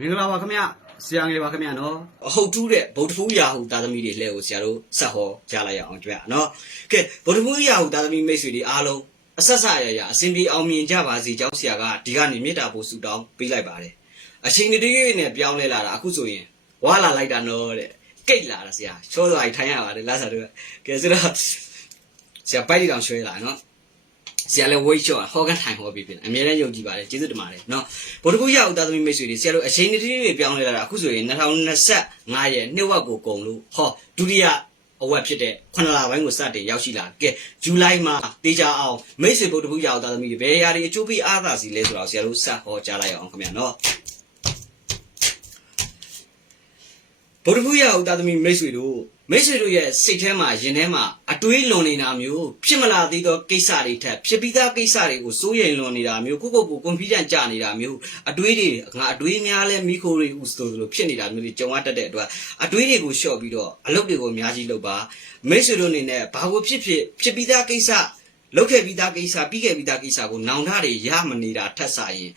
မင်္ဂလာပါခင်ဗျဆရာငယ်ပါခင်ဗျနော်အဟုတ်တူးတဲ့ဗုဒ္ဓဖူးရာဟုသားသမီးတွေလှဲကိုဆရာတို့ဆက်ဟောကြားလိုက်ရအောင်ကြွနော်ကဲဗုဒ္ဓဖူးရာဟုသားသမီးမိတ်ဆွေတွေအားလုံးအဆက်ဆက်ရရအစဉ်ပြေအောင်မြင်ကြပါစေကြောင်းဆရာကဒီကနေမေတ္တာပို့ဆုတောင်းပေးလိုက်ပါတယ်အချိန်တည်းတည်းနဲ့ပြောင်းလဲလာတာအခုဆိုရင်ဝါလာလိုက်တာနော်တဲ့ကိတ်လာတာဆရာချောသွားထိုင်ရပါတယ်လားဆရာတို့ကဲဆိုတော့ဆရာပိုက်တီတောင်ရွှဲလာနော် ဆရာလည်းဝိတ်ချော့ဟောကန်ထိုင်ဟောပြီးပြင်အများနဲ့ယုံကြည်ပါတယ်ကျေးဇူးတင်ပါတယ်နော်ဗုဒ္ဓဂုရဥသားသမီးမိတ်ဆွေတွေဆရာတို့အချိန်တည်းတွေပြောင်းလဲလာတာအခုဆိုရင်2025ရဲ့နှစ်ဝက်ကိုကုန်လို့ဟောဒုတိယအဝက်ဖြစ်တဲ့9လပိုင်းကိုစတင်ရောက်ရှိလာကဲဇူလိုင်မှာတေချာအောင်မိတ်ဆွေဗုဒ္ဓဂုရဥသားသမီးတွေဘယ်အရာတွေအကျိုးပေးအားသာစီလဲဆိုတော့ဆရာတို့စဟောကြားလိုက်အောင်ခင်ဗျာနော်ဗုဒ္ဓဂုရဥသားသမီးမိတ်ဆွေတို့ မိတ်ဆွေတို့ရဲ့စိတ်ထဲမှာရင်ထဲမှာအတွေးလွန်နေတာမျိုးဖြစ်မလာသေးသောကိစ္စတွေထက်ဖြစ်ပြီးသားကိစ္စတွေကိုစိုးရိမ်လွန်နေတာမျိုးကိုယ့်ကိုယ်ကိုကွန်ဖီဒန့်ကျနေတာမျိုးအတွေးတွေငါအတွေးများလဲမိခိုးတွေဥဆိုလိုဖြစ်နေတာမျိုးတွေကြုံရတတ်တဲ့အတွက်အတွေးတွေကိုလျှော့ပြီးတော့အလုပ်တွေကိုအများကြီးလုပ်ပါမိတ်ဆွေတို့အနေနဲ့ဘာကိုဖြစ်ဖြစ်ဖြစ်ပြီးသားကိစ္စလုပ်ခဲ့ပြီးသားကိစ္စပြီးခဲ့ပြီးသားကိစ္စကိုနောင်တတွေရမနေတာထက်စားရင်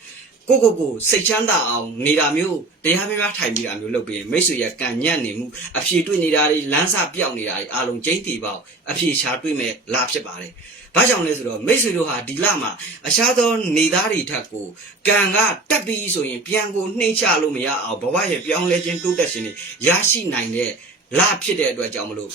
ကိုကိုကိုစိတ်ချမ်းသာအောင်နေတာမျိုးတရားများများထိုင်ပြီးတာမျိုးလုပ်ပြီးမိတ်ဆွေရဲ့ကံညံ့နေမှုအဖြေတွေ့နေတာတွေလမ်းစာပြောက်နေတာတွေအားလုံးကျင်းတီပေါက်အဖြေရှာတွေ့မဲ့လာဖြစ်ပါတယ်။ဘာကြောင့်လဲဆိုတော့မိတ်ဆွေတို့ဟာဒီလမှာအခြားသောနေသားတွေထက်ကိုကံကတက်ပြီးဆိုရင်ပြန်ကိုနှိမ့်ချလို့မရအောင်ဘဝရဲ့ပြောင်းလဲခြင်းတိုးတက်ခြင်းတွေရရှိနိုင်တဲ့လဖြစ်တဲ့အတွက်ကြောင့်မလို့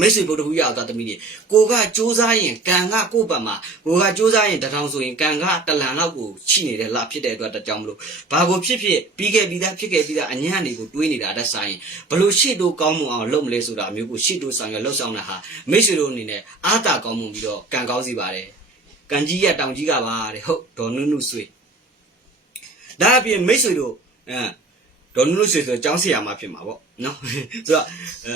မိတ်ဆွေဗုဒ္ဓဘူးရအောင်သားသမီးတွေကိုကစူးစမ်းရင်ကံကကိုယ့်ဘက်မှာကိုကစူးစမ်းရင်တထောင်ဆိုရင်ကံကတလန်လောက်ကိုရှိနေတဲ့လဖြစ်တဲ့အတွက်တကြောင်မလို့ဘာကိုဖြစ်ဖြစ်ပြီးခဲ့ပြီးသားဖြစ်ခဲ့ပြီးသားအညံ့တွေကိုတွေးနေတာတက်ဆိုင်ဘလို့ရှေ့တို့ကောင်းမွန်အောင်လုပ်မလဲဆိုတာမျိုးကိုရှေ့တို့ဆောင်ရလှုပ်ဆောင်တာဟာမိတ်ဆွေတို့အနေနဲ့အားတာကောင်းမွန်ပြီးတော့ကံကောင်းစီပါတယ်ကံကြီးရတောင်ကြီးကပါတဲ့ဟုတ်ဒေါ်နုနုဆွေဒါအပြင်မိတ်ဆွေတို့အဲဒေါ်နုနုဆွေဆိုကျောင်းဆရာမဖြစ်မှာပေါ့နော်ဆိုတော့အဲ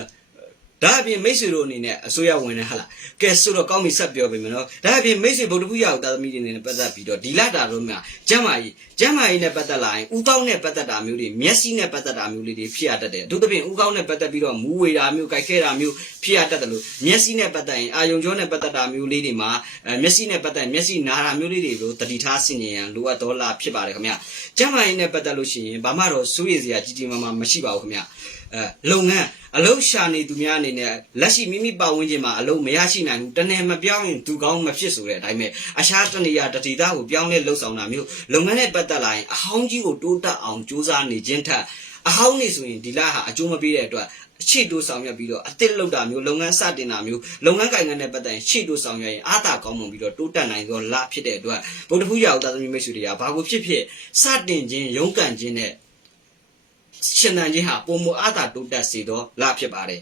ဒါအပြင်မိတ်ဆွေတို့အနေနဲ့အစိုးရဝင်နေဟလားကဲဆိုတော့ကောင်းပြီဆက်ပြောပြီမနော်ဒါအပြင်မိတ်ဆွေဗုဒ္ဓဘုရားကိုတာသမီတွေနဲ့ပတ်သက်ပြီးတော့ဒီလတာတော့မှာကျမ်းမာရေးကျမ်းမာရေးနဲ့ပတ်သက်လာရင်ဥကောင်းနဲ့ပတ်သက်တာမျိုးတွေမျက်စိနဲ့ပတ်သက်တာမျိုးလေးတွေဖြစ်ရတတ်တယ်အထူးသဖြင့်ဥကောင်းနဲ့ပတ်သက်ပြီးတော့မူဝေတာမျိုးကြိုက်ခဲတာမျိုးဖြစ်ရတတ်တယ်လို့မျက်စိနဲ့ပတ်သက်ရင်အာယုံကြောနဲ့ပတ်သက်တာမျိုးလေးတွေမှာအဲမျက်စိနဲ့ပတ်သက်မျက်စိနာတာမျိုးလေးတွေကိုတတိထားဆင်ញင်ရန်လိုအပ်တော်လာဖြစ်ပါတယ်ခင်ဗျကျမ်းမာရေးနဲ့ပတ်သက်လို့ရှိရင်ဘာမှတော့စိုးရိမ်စရာကြီးကြီးမားမားမရှိပါဘူးခင်ဗျအဲလုပ်ငန်း အလုရှာနေသူများအနေနဲ့လက်ရှိမိမိပတ်ဝန်းကျင်မှာအလုံးမရရှိနိုင်ဘူးတနေ့မပြောင်းရင်သူကောင်းမဖြစ်ဆိုတဲ့အတိုင်းပဲအခြားတနေရာတတိသားကိုပြောင်းလဲလှုပ်ဆောင်တာမျိုးလုပ်ငန်းနဲ့ပတ်သက်လာရင်အဟောင်းကြီးကိုတိုးတက်အောင်ကြိုးစားနေခြင်းထက်အဟောင်းနေဆိုရင်ဒီလဟာအကျိုးမပေးတဲ့အတွက်ရှေ့တိုးဆောင်ရွက်ပြီးတော့အသစ်လုပ်တာမျိုးလုပ်ငန်းစတင်တာမျိုးလုပ်ငန်းကိုင်ငန်းနဲ့ပတ်သက်ရင်ရှေ့တိုးဆောင်ရွက်ရင်အားသာကောင်းမွန်ပြီးတော့တိုးတက်နိုင်သောလဖြစ်တဲ့အတွက်ဗုဒ္ဓဖူးရာဥဒသမီမိတ်ဆွေတွေကဘာကိုဖြစ်ဖြစ်စတင်ခြင်းရုန်းကန်ခြင်းနဲ့ ရှင်သန်ခြင်းဟာပုံမအားသာတိုးတက်စေသောလဖြစ်ပါတယ်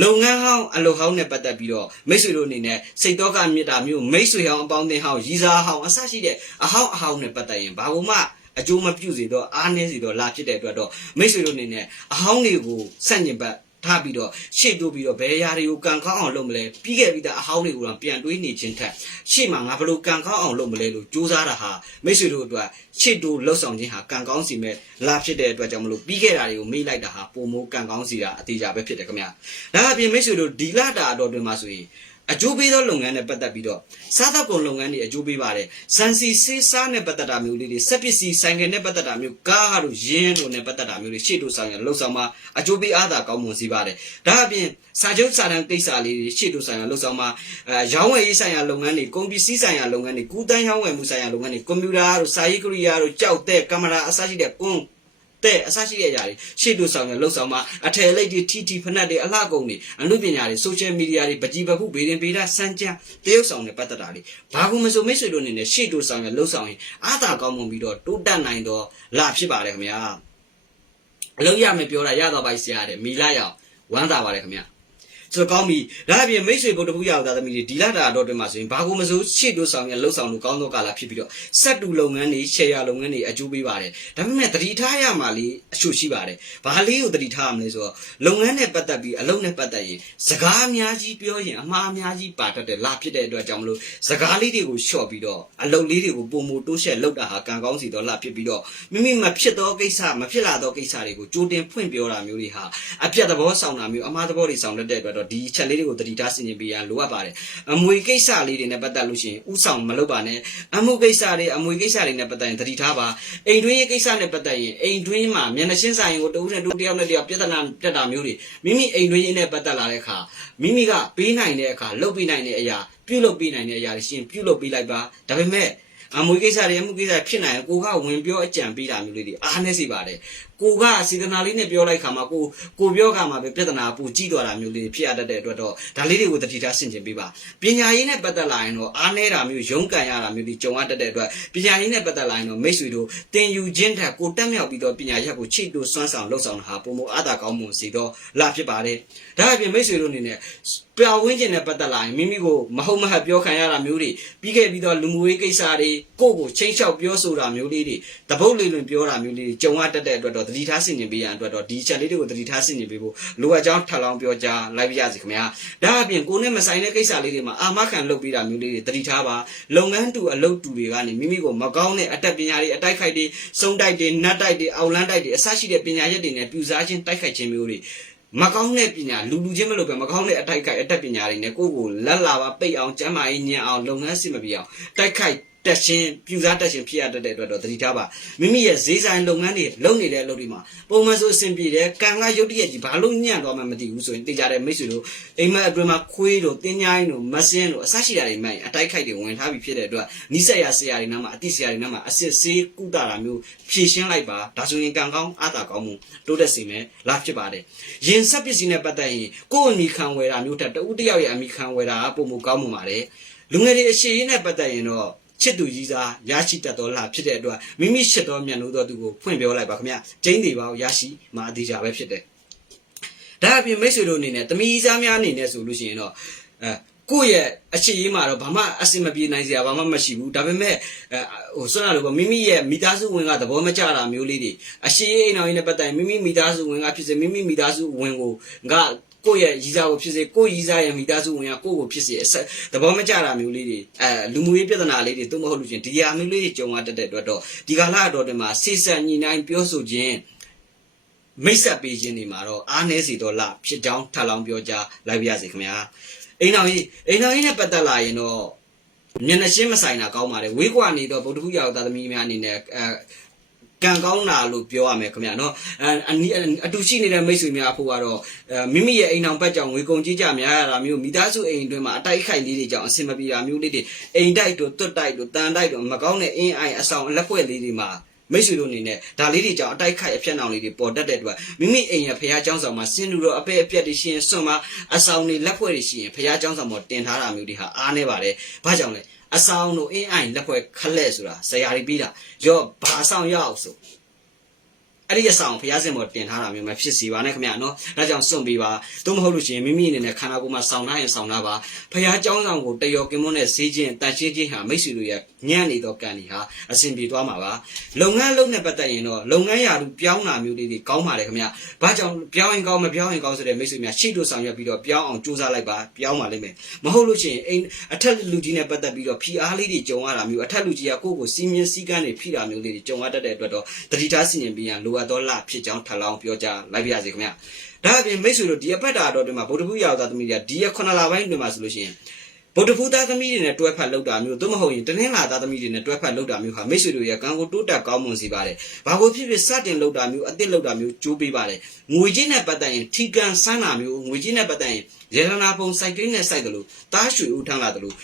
လုပ်ငန်းဟောင်းအလုပ်ဟောင်းနဲ့ပတ်သက်ပြီးတော့မိတ်ဆွေတို့အနေနဲ့စိတ်တော့ကမေတ္တာမျိုးမိတ်ဆွေဟောင်းအပေါင်းအသင်းဟောင်းရည်စားဟောင်းအစရှိတဲ့အဟောင်းအဟောင်းနဲ့ပတ်သက်ရင်ဘာလို့မှအကျိုးမပြုစေတော့အားနည်းစေတော့လာဖြစ်တဲ့အတွက်တော့မိတ်ဆွေတို့အနေနဲ့အဟောင်းတွေကိုစန့်ကျင်ဘက် ထားပြီးတော့ရှေ့တိုးပြီးတော့ဘယ်အရာတွေကိုကံကောင်းအောင်လုပ်မလဲပြီးခဲ့ပြီးသားအဟောင်းတွေကိုတော့ပြန်တွေးနေခြင်းထက်ရှေ့မှာငါဘယ်လိုကံကောင်းအောင်လုပ်မလဲလို့စူးစမ်းတာဟာမိတ်ဆွေတို့အတွက်ရှေ့တိုးလှုပ်ဆောင်ခြင်းဟာကံကောင်းစီမဲ့လာဖြစ်တဲ့အတွက်ကြောင့်မလို့ပြီးခဲ့တာတွေကိုမေ့လိုက်တာဟာပုံမိုးကံကောင်းစီတာအသေးချာပဲဖြစ်တယ်ခင်ဗျာဒါအပြင်မိတ်ဆွေတို့ဒီလတာအတော်တွင်မှာဆိုရင် အကျိုးပေးသောလုပ်ငန်းနဲ့ပတ်သက်ပြီးတော့စားသောက်ကုန်လုပ်ငန်းတွေအကျိုးပေးပါတယ်။စံစီစေးစားနဲ့ပတ်သက်တာမျိုးလေးတွေစက်ပစ္စည်းဆိုင်ကယ်နဲ့ပတ်သက်တာမျိုးကားတို့ရင်းတို့နဲ့ပတ်သက်တာမျိုးတွေရှေ့တို့ဆိုင်ရလှုပ်ဆောင်မှာအကျိုးပေးအားသာကောင်းမွန်စေပါတယ်။ဒါအပြင်စာချုပ်စာတမ်းကိစ္စလေးတွေရှေ့တို့ဆိုင်ရလှုပ်ဆောင်မှာအဲရောင်းဝယ်ရေးဆိုင်ရာလုပ်ငန်းတွေကုန်ပစ္စည်းဆိုင်ရာလုပ်ငန်းတွေကူးတန်းရောင်းဝယ်မှုဆိုင်ရာလုပ်ငန်းတွေကွန်ပျူတာတို့စာရေးကိရိယာတို့ကြောက်တဲ့ကင်မရာအစရှိတဲ့ကွန် တဲ့အစရှိတဲ့အရာတွေရှေ့တို့ဆောင်ရလှုပ်ဆောင်မှာအထယ်လိတ်တွေထီထီဖနက်တွေအလှကုန်တွေအမှုပညာတွေဆိုရှယ်မီဒီယာတွေပကြီးပခုဗေဒင်ဗေဒစံကြံတရုပ်ဆောင်တွေပတ်သက်တာတွေဘာကူမဆိုမိတ်ဆွေတို့အနေနဲ့ရှေ့တို့ဆောင်ရလှုပ်ဆောင်ရင်အားသာကောင်းမွန်ပြီးတော့တိုးတက်နိုင်တော့လာဖြစ်ပါတယ်ခင်ဗျာအလုံးရမယ်ပြောတာရတော့ပါဆရာတဲ့မီလာရောက်ဝမ်းသာပါတယ်ခင်ဗျာ ဆိုတော့ကောင်းပြီဒါအပြင်မိတ်ဆွေဗုဒ္ဓဘုရားသာသမီတွေဒီလာတာတော့တွင်မှာဆိုရင်ဘာကူမစိုးရှေ့တို့ဆောင်ရလှုပ်ဆောင်လို့ကောင်းသောကာလဖြစ်ပြီးတော့စက်တူလုပ်ငန်းတွေရှယ်ယာလုပ်ငန်းတွေအကျိုးပေးပါတယ်ဒါပေမဲ့တတိထားရမှာလေးအချို့ရှိပါတယ်ဘာလေးကိုတတိထားရမလဲဆိုတော့လုပ်ငန်းနဲ့ပတ်သက်ပြီးအလုပ်နဲ့ပတ်သက်ရင်စကားအများကြီးပြောရင်အမှားအများကြီးပါတတ်တယ်လာဖြစ်တဲ့အတွက်ကြောင့်မလို့စကားလေးတွေကိုလျှော့ပြီးတော့အလုပ်လေးတွေကိုပုံမတိုးရှက်လုပ်တာဟာကံကောင်းစီတော့လာဖြစ်ပြီးတော့မိမိမဖြစ်သောကိစ္စမဖြစ်လာသောကိစ္စတွေကိုကြိုတင်ဖွင့်ပြောတာမျိုးတွေဟာအပြတ်သဘောဆောင်တာမျိုးအမှားသဘောတွေဆောင်တတ်တဲ့အတွက်တော့တော့ဒီချက်လေးတွေကိုတတိထားဆင်ခြင်ပေးရန်လိုအပ်ပါတယ်အမွေကိစ္စလေးတွေနဲ့ပတ်သက်လို့ရှိရင်ဥဆောင်မလုပ်ပါနဲ့အမှုကိစ္စတွေအမွေကိစ္စတွေနဲ့ပတ်သက်ရင်တတိထားပါအိမ်တွင်းရေးကိစ္စနဲ့ပတ်သက်ရင်အိမ်တွင်းမှာမျက်နှာချင်းဆိုင်ကိုတဦးနဲ့တူတယောက်နဲ့တယောက်ပြဿနာပြတ်တာမျိုးတွေမိမိအိမ်တွင်းရေးနဲ့ပတ်သက်လာတဲ့အခါမိမိကပေးနိုင်တဲ့အခါလုပ်ပေးနိုင်တဲ့အရာပြုလုပ်ပေးနိုင်တဲ့အရာတွေရှင်ပြုလုပ်ပေးလိုက်ပါဒါပေမဲ့အမွေကိစ္စတွေအမှုကိစ္စတွေဖြစ်နိုင်ရင်ကိုကဝင်ပြောအကြံပေးတာမျိုးလေးတွေအားနေစီပါတယ်ကိုကစေတနာလေးနဲ့ပြောလိုက်ခါမှာကိုကိုပြောခါမှာပဲပြဿနာပူကြည့်သွားတာမျိုးလေးတွေဖြစ်ရတတ်တဲ့အတွက်တော့ဒါလေးတွေကိုတတိထားဆင်ခြင်ပေးပါပညာရေးနဲ့ပတ်သက်လာရင်တော့အားနေတာမျိုးရုန်းကန်ရတာမျိုးတွေကြုံရတတ်တဲ့အတွက်ပညာရေးနဲ့ပတ်သက်လာရင်တော့မိတ်ဆွေတို့တင်ယူခြင်းထက်ကိုတက်မြောက်ပြီးတော့ပညာရပ်ကိုချိတို့စွမ်းဆောင်လှုပ်ဆောင်တာဟာပုံမအားသာကောင်းမှုစီတော့လာဖြစ်ပါတယ်ဒါအပြင်မိတ်ဆွေတို့အနေနဲ့ပြောင်းဝင်းခြင်းနဲ့ပတ်သက်လာရင်မိမိကိုမဟုတ်မဟတ်ပြောခံရတာမျိုးတွေပြီးခဲ့ပြီးတော့လူမှုရေးကိစ္စတွေကိုယ့်ကိုချင်းချောက်ပြောဆိုတာမျိုးလေးတွေတပုတ်လေးလွင်ပြောတာမျိုးလေးတွေကြုံရတတ်တဲ့အတွက်တော့တတိထားဆင်ခြင်ပေးရန်အတွက်တော့ဒီချက်လေးတွေကိုတတိထားဆင်ခြင်ပေးဖို့လိုအပ်ကြောင်းထပ်လောင်းပြောကြားလိုက်ပြရစီခင်ဗျာဒါအပြင်ကိုယ်နဲ့မဆိုင်တဲ့ကိစ္စလေးတွေမှာအာမခံလုပ်ပေးတာမျိုးလေးတွေတတိထားပါလုပ်ငန်းတူအလုပ်တူတွေကနေမိမိကိုမကောင်းတဲ့အတတ်ပညာတွေအတိုက်ခိုက်တွေစုံတိုက်တွေနတ်တိုက်တွေအောက်လန်းတိုက်တွေအစရှိတဲ့ပညာရက်တွေနဲ့ပြူစားခြင်းတိုက်ခိုက်ခြင်းမျိုးတွေမကောင်းတဲ့ပညာလူလူချင်းမလို့ပဲမကောင်းတဲ့အတိုက်ခိုက်အတက်ပညာတွေနဲ့ကိုယ့်ကိုလက်လာပါပိတ်အောင်ကျမ်းမာရေးညံ့အောင်လုပ်ငန်းစစ်မပြေအောင်တိုက်ခိုက် တက်ရှင်ပြူစားတက်ရှင်ဖြစ်ရတတ်တဲ့အတွက်တော့သတိထားပါမိမိရဲ့ဈေးဆိုင်လုပ်ငန်းတွေလုပ်နေတဲ့အလုပ်တွေမှာပုံမှန်ဆိုအဆင်ပြေတယ်ကံကရုတ်တရက်ကြီးဘာလို့ညံ့သွားမှမသိဘူးဆိုရင်တေချာတဲ့မိတ်ဆွေတို့အိမ်မက်အတွင်းမှာခွေးတို့တင်းញိုင်းတို့မစင်းတို့အစရှိတာတွေမှန်အတိုက်ခိုက်တွေဝင်ထားပြီးဖြစ်တဲ့အတွက်နိစက်ရဆရာတွေနားမှာအတိဆရာတွေနားမှာအစစ်ဆေးကုတာတာမျိုးဖြည့်ရှင်းလိုက်ပါဒါဆိုရင်ကံကောင်းအတာကောင်းမှုတိုးတက်စေမယ်လာဖြစ်ပါတယ်ရင်ဆက်ပစ္စည်းနဲ့ပတ်သက်ရင်ကိုယ့်အမိခံဝယ်တာမျိုးထက်တဦးတစ်ယောက်ရဲ့အမိခံဝယ်တာကပုံမကောင်းမှုပါတယ်လူငယ်တွေအရှိရေးနဲ့ပတ်သက်ရင်တော့ ချစ်သူကြီးစားရရှိတတ်တော်လာဖြစ်တဲ့အတွက်မိမိရှစ်တော်မြတ်လို့တော်သူကိုဖွင့်ပြောလိုက်ပါခင်ဗျကျင်းသေးပါဦးရရှိမှာအသေးချာပဲဖြစ်တယ်ဒါအပြင်မိတ်ဆွေတို့အနေနဲ့တမီးစားများအနေနဲ့ဆိုလို့ရှိရင်တော့အဲကိုယ့်ရဲ့အချစ်ရေးမှာတော့ဘာမှအဆင်မပြေနိုင်စရာဘာမှမရှိဘူးဒါပေမဲ့အဲဟိုဆွမ်းရလို့ပေါ့မိမိရဲ့မိသားစုဝင်ကသဘောမကျတာမျိုးလေးတွေအရှိရေးအိမ်တော်ကြီးနဲ့ပတ်သက်ရင်မိမိမိသားစုဝင်ကဖြစ်စေမိမိမိသားစုဝင်ကိုငါ ကိုယ့်ရဲ့ရီစားကိုဖြစ်စေကိုယ့်ရီစားရဲ့မိသားစုဝင်ကကိုယ့်ကိုဖြစ်စေအဆက်သဘောမကျတာမျိုးလေးတွေအဲလူမှုရေးပြဿနာလေးတွေသို့မဟုတ်လို့ချင်းဒီဟာမျိုးလေးတွေကြုံရတတ်တဲ့အတွက်တော့ဒီကာလအတော်တွင်မှာစိစံညီနိုင်ပြောဆိုခြင်းမိတ်ဆက်ပေးခြင်းတွေမှာတော့အားနည်းစီတော့လဖြစ်ကြောင်းထပ်လောင်းပြောကြားလိုက်ပါရစေခင်ဗျာအိမ်တော်ကြီးအိမ်တော်ကြီးနဲ့ပတ်သက်လာရင်တော့မျက်နှာရှင်းမဆိုင်တာကောင်းပါတယ်ဝေးကွာနေတော့ဗုဒ္ဓဘုရားသားသမီးများအနေနဲ့အဲ ကံကောင်းတာလို့ပြောရမယ်ခင်ဗျာနော်အအနီးအတူရှိနေတဲ့မိတ်ဆွေများအဖို့ကတော့အဲမိမိရဲ့အိမ်အောင်ဘက်ကြောင့်ငွေကုန်ကြီးကြများရတာမျိုးမိသားစုအိမ်အတွင်းမှာအတိုက်ခိုက်လေးတွေကြောင့်အဆင်မပြေတာမျိုးလေးတွေအိမ်တိုက်တို့တွတ်တိုက်တို့တန်တိုက်တို့မကောင်းတဲ့အင်းအိုင်အဆောင်အလက်ဖွဲ့လေးတွေမှာမိတ်ဆွေတို့အနေနဲ့ဒါလေးတွေကြောင့်အတိုက်ခိုက်အပြက်နောင်လေးတွေပေါ်တတ်တဲ့အတွက်မိမိအိမ်ရဲ့ဖះเจ้าဆောင်မှာစင်လူတော်အပဲ့အပြက်တွေရှိရင်စွန့်မှာအဆောင်တွေလက်ဖွဲ့တွေရှိရင်ဖះเจ้าဆောင်မှာတင်ထားတာမျိုးတွေဟာအားနေပါတယ်။ဘာကြောင့်လဲ အဆောင်တို့အင်းအိုင်လက်ဖွဲ့ခလက်ဆိုတာဆရာတွေပြီးတာရော့ဘာအဆောင်ရအောင်ဆို အဲ့ဒီအဆောင်ဘုရားရှင်ပေါ်တင်ထားတာမျိုးမဖြစ်စီပါနဲ့ခင်ဗျာနော်ဒါကြောင့်စွန့်ပေးပါသို့မဟုတ်လို့ရှိရင်မိမိအနေနဲ့ခန္ဓာကိုယ်မှာဆောင်းထားရင်ဆောင်းထားပါဘုရားကြောင်းဆောင်ကိုတယောကင်းမွန်းနဲ့ဈေးချင်းတန်ရှင်းချင်းဟာမိတ်ဆွေတို့ရဲ့ညံ့နေသောကံတွေဟာအဆင်ပြေသွားမှာပါလုပ်ငန်းလုပ်နဲ့ပတ်သက်ရင်တော့လုပ်ငန်းရာထူးပြောင်းတာမျိုးလေးတွေကောင်းပါတယ်ခင်ဗျာဘာကြောင့်ပြောင်းရင်ကောင်းမပြောင်းရင်ကောင်းဆိုတဲ့မိတ်ဆွေများရှေ့တို့ဆောင်ရွက်ပြီးတော့ပြောင်းအောင်ကြိုးစားလိုက်ပါပြောင်းပါလိမ့်မယ်မဟုတ်လို့ရှိရင်အိမ်အထက်လူကြီးနဲ့ပတ်သက်ပြီးတော့ဖိအားလေးတွေကြုံရတာမျိုးအထက်လူကြီးကကိုယ့်ကိုစီးမြင်စည်းကမ်းတွေဖိတာမျိုးလေးတွေကြုံရတတ်တဲ့အတွက်တော့တတိထားစီရင်ပြန်လိုအပ်သောလဖြစ်ကြောင်းထပ်လောင်းပြောကြားလိုက်ပါရစေခင်ဗျာဒါအပြင်မိတ်ဆွေတို့ဒီအပတ်တာတော့ဒီမှာဗုဒ္ဓဘုရားသားသမီးတွေကဒီရ9လပိုင်းတွင်မှာဆိုလို့ရှိရင်ဗုဒ္ဓဘုသားသမီးတွေနဲ့တွဲဖက်လောက်တာမျိုးသို့မဟုတ်ရင်တနင်္လာသားသမီးတွေနဲ့တွဲဖက်လောက်တာမျိုးဟာမိတ်ဆွေတို့ရဲ့ကံကိုတိုးတက်ကောင်းမွန်စေပါတယ်။ဘာကိုဖြစ်ဖြစ်စတင်လောက်တာမျိုးအသစ်လောက်တာမျိုးကြိုးပေးပါတယ်။ငွေချင်းနဲ့ပတ်သက်ရင်ထီကန်ဆန်းတာမျိုးငွေချင်းနဲ့ပတ်သက်ရင်ရေရနာပုံစိုက်ကင်းနဲ့စိုက်တယ်လို့တားရွှေဦးထမ်းလာတယ်လို့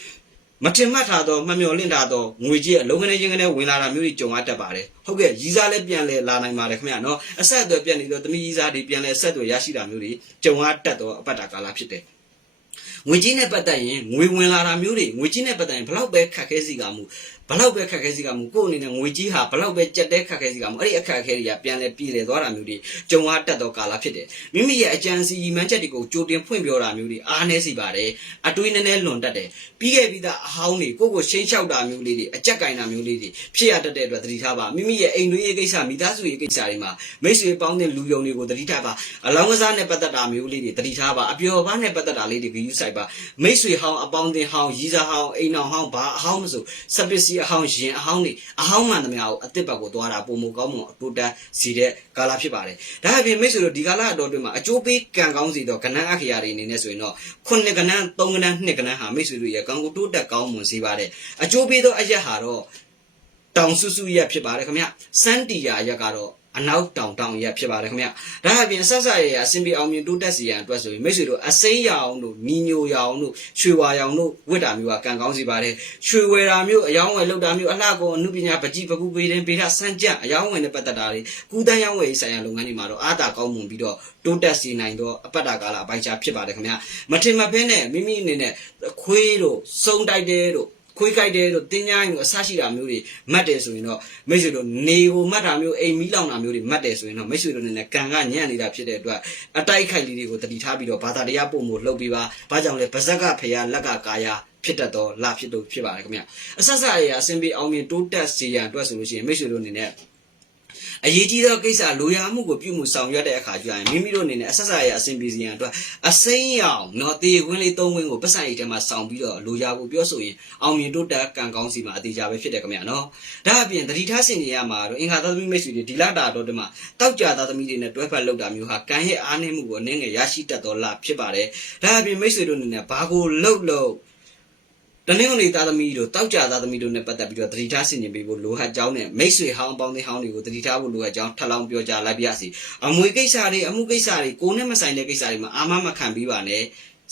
မထင်မှတ်ထားသောမမျှော်လင့်ထားသောငွေကြီးအလုံးကနေချင်းကနေဝင်လာတာမျိုးတွေကြုံရတတ်ပါတယ်။ဟုတ်ကဲ့ရီစားလည်းပြန်လဲလာနိုင်ပါတယ်ခင်ဗျာနော်။အဆက်အသွယ်ပြန်နေတော့တမီးရီစားတွေပြန်လဲဆက်သွယ်ရရှိတာမျိုးတွေကြုံရတတ်သောအပတ်တာကာလဖြစ်တယ်။ငွေကြီးနဲ့ပတ်သက်ရင်ငွေဝင်လာတာမျိုးတွေငွေကြီးနဲ့ပတ်သက်ရင်ဘလောက်ပဲခက်ခဲစီကမှု ဘလောက်ပဲခက်ခဲစီကမှုကိုယ့်အနေနဲ့ငွေကြီးဟာဘလောက်ပဲကြက်တဲခက်ခဲစီကမှုအဲ့ဒီအခက်အခဲတွေကပြန်လဲပြည်လဲသွားတာမျိုးတွေကြုံရတတ်သောကာလဖြစ်တယ်မိမိရဲ့အကြံစီရီမှန်းချက်တွေကိုကြိုတင်ဖွင့်ပြောတာမျိုးတွေအားနည်းစီပါတယ်အတွေးနည်းနည်းလွန်တတ်တယ်ပြီးခဲ့ပြီးသားအဟောင်းတွေကိုယ့်ကိုရှင်းလျှောက်တာမျိုးလေးတွေအကြက်ကင်တာမျိုးလေးတွေဖြစ်ရတတ်တဲ့အတွက်သတိထားပါမိမိရဲ့အိမ်တွင်းရေးကိစ္စမိသားစုရေးကိစ္စတွေမှာမိတ်ဆွေပေါင်းတဲ့လူယုံတွေကိုသတိထားပါအလောင်းကစားနဲ့ပတ်သက်တာမျိုးလေးတွေသတိထားပါအပျော်ပါးနဲ့ပတ်သက်တာလေးတွေဂရုစိုက်ပါမိတ်ဆွေဟောင်းအပေါင်းအသင်းဟောင်းရီးစားဟောင်းအိမ်အောင်ဟောင်းဘာအဟောင်းမဆိုစပစ္စည်းအဟောင်းရင်အဟောင်းတွေအဟောင်းမှန်သမျှကိုအစ်စ်ဘက်ကိုသွားတာပုံမကောင်းမွန်အတူတက်စီတဲ့ကာလဖြစ်ပါတယ်ဒါအပြင်မိတ်ဆွေတို့ဒီကာလအတော်အတွင်းမှာအကျိုးပေးကံကောင်းစီတော့ကဏ္ဍအခရာတွေအနေနဲ့ဆိုရင်တော့ခုနှစ်ကဏ္ဍသုံးကဏ္ဍနှစ်ကဏ္ဍဟာမိတ်ဆွေတို့ရဲ့ကံကိုတိုးတက်ကောင်းမွန်စေပါတယ်အကျိုးပေးသောအရက်ဟာတော့တောင်စုစုရက်ဖြစ်ပါတယ်ခင်ဗျစန်းတီယာရက်ကတော့ အနောက်တောင်တောင်ရက်ဖြစ်ပါတယ်ခင်ဗျဒါအပြင်ဆက်ဆက်ရရအစင်ပြေအောင်မြင်တိုးတက်စီရန်အတွက်ဆိုရင်မိတ်ဆွေတို့အစိမ်းရောင်တို့နီညိုရောင်တို့ရွှေဝါရောင်တို့ဝတ်တာမျိုးကကံကောင်းစီပါတယ်ရွှေဝယ်တာမျိုးအယောင်းဝယ်လုပ်တာမျိုးအလှကောအမှုပညာပကြီးပကူပေးတဲ့ပေထစမ်းကြအယောင်းဝယ်နဲ့ပတ်သက်တာတွေကုသန်းရောင်းဝယ်ရေးဆိုင်ရာလုပ်ငန်းတွေမှာတော့အားတာကောင်းမွန်ပြီးတော့တိုးတက်စီနိုင်တော့အပတ်တာကာလအပိုင်းခြားဖြစ်ပါတယ်ခင်ဗျမထင်မဖဲနဲ့မိမိအနေနဲ့ခွေးတို့စုံတိုက်တဲ့တို့ ခွေးကြိုက်တယ်တို့တင်းကြိုင်းတို့အဆရှိတာမျိုးတွေမှတ်တယ်ဆိုရင်တော့မိတ်ဆွေတို့နေကိုမှတ်တာမျိုးအိမ်မီးလောင်တာမျိုးတွေမှတ်တယ်ဆိုရင်တော့မိတ်ဆွေတို့အနေနဲ့ကံကညံ့နေတာဖြစ်တဲ့အတွက်အတိုက်ခိုက်လေးတွေကိုတတိထားပြီးတော့ဘာသာတရားပုံမှုလှုပ်ပြီးပါဘာကြောင့်လဲဗဇက်ကဖရာလက်ကကာယာဖြစ်တတ်တော့လာဖြစ်တော့ဖြစ်ပါတယ်ခင်ဗျအဆက်ဆက်အရာအစဉ်ပြေအောင်မြင်တိုးတက်စေရန်အတွက်ဆိုလို့ရှိရင်မိတ်ဆွေတို့အနေနဲ့ အရေးကြီးသောကိစ္စလိုရာမှုကိုပြုမှုဆောင်ရွက်တဲ့အခါကျရင်မိမိတို့အနေနဲ့အဆက်ဆက်ရအစဉ်ပြေစီရန်အတွက်အစိမ်းရောင်နော်တေးဝင်းလေးသုံးဝင်းကိုပတ်စံရည်ထဲမှာဆောင်ပြီးတော့လိုရာကိုပြောဆိုရင်အောင်မြင်တိုးတက်ကံကောင်းစီမှာအသေးချာပဲဖြစ်တယ်ခင်ဗျာနော်ဒါအပြင်တတိထားစင်ကြီးရမှာတော့အင်္ဂါသသမီးမိတ်ဆွေတွေဒီလတာတော့ဒီမှာတောက်ကြသသမီးတွေနဲ့တွဲဖက်လုပ်တာမျိုးဟာကံရဲ့အားနည်းမှုကိုအနည်းငယ်ရရှိတတ်တော်လာဖြစ်ပါတယ်ဒါအပြင်မိတ်ဆွေတို့အနေနဲ့ဘာကိုလှုပ်လှုပ် တနင်္ဂနွေသားသမီးတို့တောက်ကြသားသမီးတို့နဲ့ပတ်သက်ပြီးတော့တတိထားဆင်ခြင်ပေးဖို့လိုဟတ်ကြောင်းနဲ့မိတ်ဆွေဟောင်းပေါင်းတဲ့ဟောင်းတွေကိုတတိထားဖို့လိုဟတ်ကြောင်းထပ်လောင်းပြောကြားလိုက်ပါရစေအမွေကိစ္စတွေအမှုကိစ္စတွေကိုယ်နဲ့မဆိုင်တဲ့ကိစ္စတွေမှာအာမမခံပြီးပါနဲ့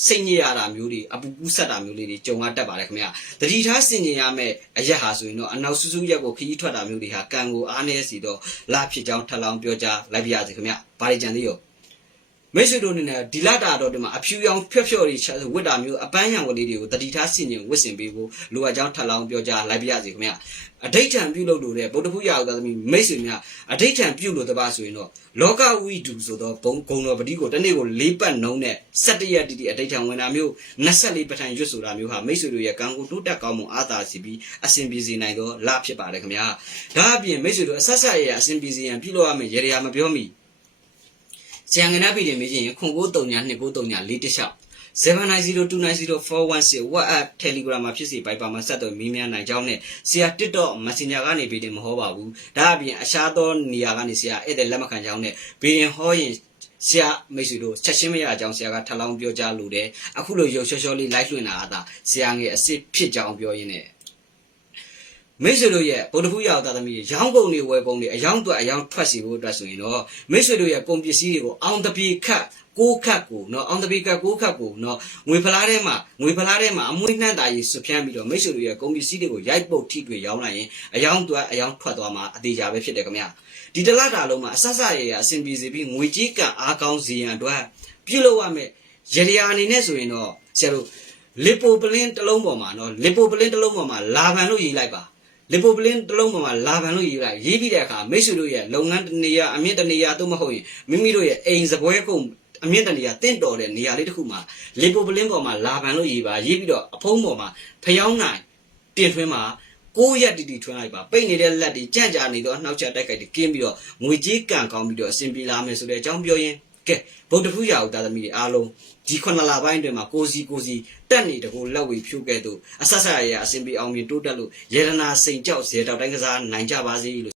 စိတ်ညစ်ရတာမျိုးတွေအပူပူဆက်တာမျိုးလေးတွေကြုံရတတ်ပါတယ်ခင်ဗျာတတိထားဆင်ခြင်ရမယ့်အရက်ဟာဆိုရင်တော့အနောက်ဆူဆူရက်ကိုခရီးထွက်တာမျိုးတွေဟာကံကိုအားနည်းစီတော့လာဖြစ်ကြောင်းထပ်လောင်းပြောကြားလိုက်ပါရစေခင်ဗျာဘာတွေကြံသေးရော မိတ်ဆွေတို့အနေနဲ့ဒီလတာတော့ဒီမှာအဖြူရောင်ဖြော့ဖြော့တွေချဝတ်တာမျိုးအပန်းရောင်ကလေးတွေကိုတတိထားဆင်ញင်ဝတ်ဆင်ပေးဖို့လိုအပ်ကြောင်းထပ်လောင်းပြောကြားလိုက်ပါရစေခင်ဗျအဋိဋ္ဌံပြုလုပ်လို့တဲ့ဗုဒ္ဓဖူးရာဥဒသမီးမိတ်ဆွေများအဋိဋ္ဌံပြုလို့တပါဆိုရင်တော့လောကဝိတုဆိုတော့ဘုံဂုံတော်ပတိကိုတစ်နေ့ကို၄ပတ်နှုံးနဲ့17ရက်တိတိအဋိဋ္ဌံဝင်တာမျိုး24ပဋ္ဌာန်ရွတ်ဆိုတာမျိုးဟာမိတ်ဆွေတို့ရဲ့ကံကိုတိုးတက်ကောင်းမှုအားသာစီပြီးအစဉ်ပြေစေနိုင်တော့လဖြစ်ပါတယ်ခင်ဗျာဒါအပြင်မိတ်ဆွေတို့အဆက်ဆက်ရအစဉ်ပြေစေရန်ပြုလုပ်ရမယ့်ရေရာမပြောမိ ဆရာငနာပြည်တင်မေးခြင်းခွန်ကိုတုံညာ2ကိုတုံညာ4တလျှောက်790290416 WhatsApp Telegram မှာဖြစ်စီ Viber မှာဆက်သွယ်မေးမြန်းနိုင်ကြောင်းနဲ့ဆရာ TikTok Messenger ကနေပြည်တင်မဟောပါဘူးဒါအပြင်အရှားသောနေရာကနေဆရာဧည့်သည်လက်မခံကြောင်းနဲ့ဘေးရင်ဟောရင်ဆရာမိတ်ဆွေတို့ချက်ရှင်းမရအောင်ဆရာကထပ်လောင်းပြောကြားလိုတယ်အခုလိုရုပ်ချောချောလေး live လွှင့်တာကသာဆရာငယ်အစ်စ်ဖြစ်ကြောင်းပြောရင်းနဲ့ မိတ်ဆွေတို့ရဲ့ဗုဒ္ဓဘူးရောက်သားသမီးရောင်းကုန်တွေဝယ်ကုန်တွေအယောင်းအတွက်အယောင်းထွက်စီဖို့အတွက်ဆိုရင်တော့မိတ်ဆွေတို့ရဲ့ကုန်ပစ္စည်းတွေကိုအောင်တပြေခတ်ကိုခတ်ကိုနော်အောင်တပိကကိုခတ်ကိုနော်ငွေဖလားထဲမှာငွေဖလားထဲမှာအမွှေးနှံ့တာကြီးစွဖြန်းပြီးတော့မိတ်ဆွေတို့ရဲ့ကုန်ပစ္စည်းတွေကိုရိုက်ပုတ်ထိတွေ့ရောင်းလိုက်ရင်အယောင်းသွက်အယောင်းထွက်သွားမှာအသေးချာပဲဖြစ်တယ်ခင်ဗျာဒီတလတာလုံးမှာအဆက်ဆက်ရရအဆင်ပြေစေပြီးငွေကြီးကအားကောင်းစီရန်အတွက်ပြုလုပ်ရမယ်ရေရာအနေနဲ့ဆိုရင်တော့ဆရာတို့လီပိုပလင်းတစ်လုံးပေါ်မှာနော်လီပိုပလင်းတစ်လုံးပေါ်မှာလာဗန်လို့ရေးလိုက်ပါ လီပိုပလင်းတစ်လုံးပေါ်မှာလာဗန်လို့ရေးလိုက်ရေးပြီးတဲ့အခါမိတ်ဆွေတို့ရဲ့လုပ်ငန်းတစ်နေရာအမြင့်တစ်နေရာသို့မဟုတ်ရင်မိမိတို့ရဲ့အိမ်စပွဲကုန်အမြင့်တစ်နေရာတင့်တော်တဲ့နေရာလေးတစ်ခုမှာလီပိုပလင်းပေါ်မှာလာဗန်လို့ရေးပါရေးပြီးတော့အဖုံးပေါ်မှာဖျောင်းနိုင်တင်ထွင်းမှာကိုရက်တီတီထွန်းလိုက်ပါပိတ်နေတဲ့လက်တွေကြန့်ကြာနေတော့နှောက်ချက်တိုက်ခိုက်တွေကင်းပြီးတော့ငွေကြီးကန်ကောင်းပြီးတော့အဆင်ပြေလာမယ်ဆိုတဲ့အကြောင်းပြောရင်းကဲဗုဒ္ဓဖူးရာဥသားသမီးတွေအားလုံး ဒီခုနှစ်လပိုင်းအတွင်းမှာကိုစီကိုစီတက်နေတကူလက်ဝေဖြိုးခဲ့သူအဆက်ဆက်ရရအစဉ်ပြေအောင်မြင်တိုးတက်လို့ယေရနာစိန်ကြောက်ဇေတောက်တိုင်းကစားနိုင်ကြပါစေလို့